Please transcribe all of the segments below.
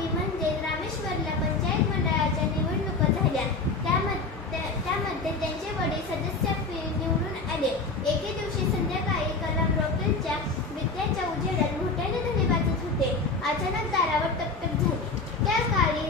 गावी म्हणजे रामेश्वरला पंचायत मंडळाच्या निवडणुका झाल्या. त्यामध्ये त्यांचे वडील सदस्य निवडून आले. एके दिवशी संध्याकाळी कलाम रॉकेलच्या विद्याच्या उजेडात मोठ्याने धडे वाजत होते. अचानक दारावर टकटक झाली. त्या काळी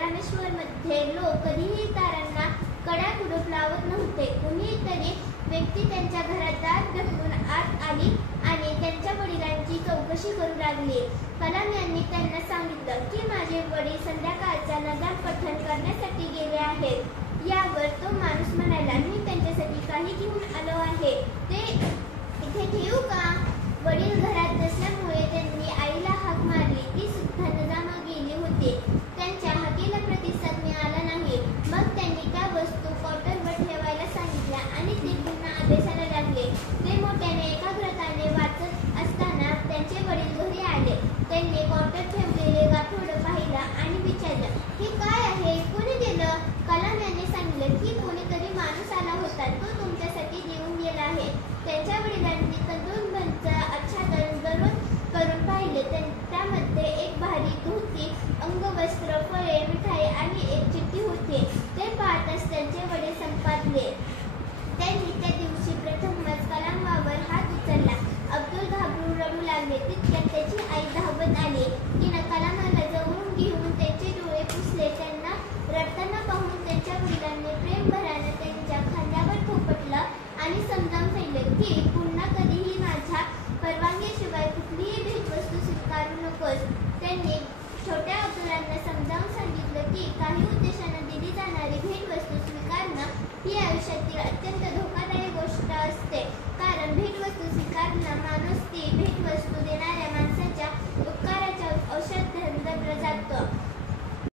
रामेश्वरमध्ये लोक कधीही दारांना कडा कुलूप लावत नव्हते. कुणीतरी व्यक्ती त्यांच्या घरात दार ढकलून आत आली आणि त्यांच्या वडिलांची चौकशी करू लागली. कलाम यांनी त्यांना सांगितलं की माझे वडील संध्याकाळचा नगार पठण करण्यासाठी गेले आहेत. यावर तो माणूस म्हणाला, मी त्यांच्यासाठी काही घेऊन आलो आहे, ते इथे ठेवू का? वडील घरात नसल्यामुळे त्यांनी आईला हाक मारली. ती सुद्धा नजामा गेली होती. त्यांच्या हाकेला प्रतिसाद मिळाला नाही. मग त्यांनी त्या वस्तू कॉटरवर ठेवायला सांगितल्या आणि ते पुन्हा अभ्यासाला लागले. ते मोठ्याने एकाग्रताने वाचत असताना त्यांचे वडील घरी आले. त्यांनी कॉटर ठेवलेले गाठोडं पाहिलं आणि विचारलं, हे काय आहे? कोणी दिलं? कलाम यांनी सांगितलं की कोणीतरी माणूस आला होता, तो तुमच्यासाठी देऊन गेला आहे. त्यांच्या वडिलांनी तंदुरुंबाचं आच्छादन करून पाहिले. त्यामध्ये एक भारी धोती, अंगवस्त्र, फळे, मिठाई आणि एक चिठ्ठी होती. ते पाहताच त्यांचे वडील संपादले. त्यांनी त्या दिवशी प्रथमच कलामावर हात उचलला. अब्दुल घाबरून रडू लागले. तितक्यात त्याची आई धावत आली. तिनं कलामाला जवळून घेऊन त्यांचे डोळे पुसले. त्यांना रडताना पाहून त्यांच्या वडिलांनी प्रेमभराने त्यांच्या खांद्यावर थोपटलं आणि समजावून सांगितलं की पुन्हा कधीही माझ्या परवानगीशिवाय कुठलीही भेटवस्तू स्वीकारू नकोस. त्यांनी छोट्या अब्दुलांना समजावून सांगितलं की काही उद्देशाने दिली जाणारी भेटवस्तू स्वीकारणं ही आयुष्यातील